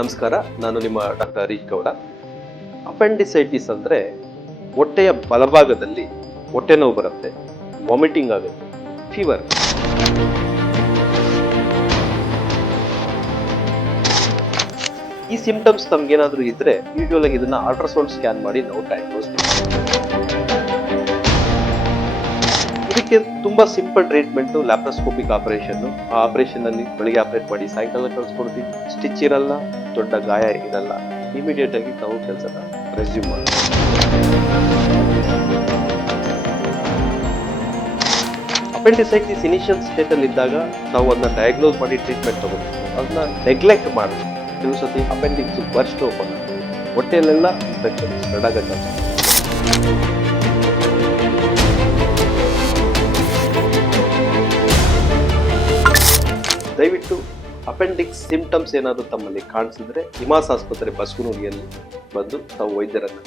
ನಮಸ್ಕಾರ, ನಾನು ನಿಮ್ಮ ಡಾಕ್ಟರ್ ಹರೀಶ್ ಗೌಡ. ಅಪೆಂಡಿಸೈಟಿಸ್ ಅಂದರೆ ಹೊಟ್ಟೆಯ ಬಲಭಾಗದಲ್ಲಿ ಹೊಟ್ಟೆ ನೋವು ಬರುತ್ತೆ, ವಾಮಿಟಿಂಗ್ ಆಗುತ್ತೆ, ಫೀವರ್. ಈ ಸಿಂಪ್ಟಮ್ಸ್ ನಮ್ಗೇನಾದರೂ ಇದ್ರೆ ಯೂಶುವಲ್ ಆಗಿ ಇದನ್ನ ಅಲ್ಟ್ರಾಸೌಂಡ್ ಸ್ಕ್ಯಾನ್ ಮಾಡಿ ನಾವು ಡಯಾಗ್ನೋಸ್ ಮಾಡ್ತೀವಿ. ಇದಕ್ಕೆ ತುಂಬಾ ಸಿಂಪಲ್ ಟ್ರೀಟ್ಮೆಂಟ್, ಲ್ಯಾಪ್ರೋಸ್ಕೋಪಿಕ್ ಆಪರೇಷನ್. ಆ ಆಪರೇಷನ್ ಅಲ್ಲಿ ಬೆಳಿಗ್ಗೆ ಆಪರೇಟ್ ಮಾಡಿ ಸಾಯಂಕಾಲ ಕಳಿಸ್ಕೊಡ್ತೀವಿ. ಸ್ಟಿಚ್ ಇರಲ್ಲ, ದೊಡ್ಡ ಗಾಯ ಇರಲ್ಲ. ಇಮಿಡಿಯೇಟ್ ಆಗಿ ನಾವು ಕೆಲಸನ ರೆಸ್ಯೂಮ್ ಮಾಡ್ತೀವಿ. ಅಪೆಂಡಿಸೈಟಿಸ್ ಇನಿಷಿಯಲ್ ಸ್ಟೇಟ್ ಅಲ್ಲಿ ಇದ್ದಾಗ ನಾವು ಅದನ್ನ ಡಯಾಗ್ನೋಸ್ ಮಾಡಿ ಟ್ರೀಟ್ಮೆಂಟ್ ತಗೋಬೇಕು. ಅದನ್ನ ನೆಗ್ಲೆಕ್ಟ್ ಮಾಡಬೇಕು. ಕೆಲವು ಸತಿ ಅಪೆಂಡಿಕ್ಸ್ ಬರ್ಸ್ಟ್ ಓಪನ್ ಆಗುತ್ತೆ, ಹೊಟ್ಟೆಯಲ್ಲೆಲ್ಲ ಇನ್ಫೆಕ್ಷನ್ ಸ್ಪ್ರೆಡ್ ಆಗುತ್ತೆ. ದಯವಿಟ್ಟು ಅಪೆಂಡಿಕ್ಸ್ ಸಿಂಪ್ಟಮ್ಸ್ ಏನಾದರೂ ತಮ್ಮಲ್ಲಿ ಕಾಣಿಸಿದ್ರೆ ಹಿಮಾಸ್ ಆಸ್ಪತ್ರೆ ಬಸವನಗುಡಿಯಲ್ಲಿ ಬಂದು ತಾವು ವೈದ್ಯರನ್ನು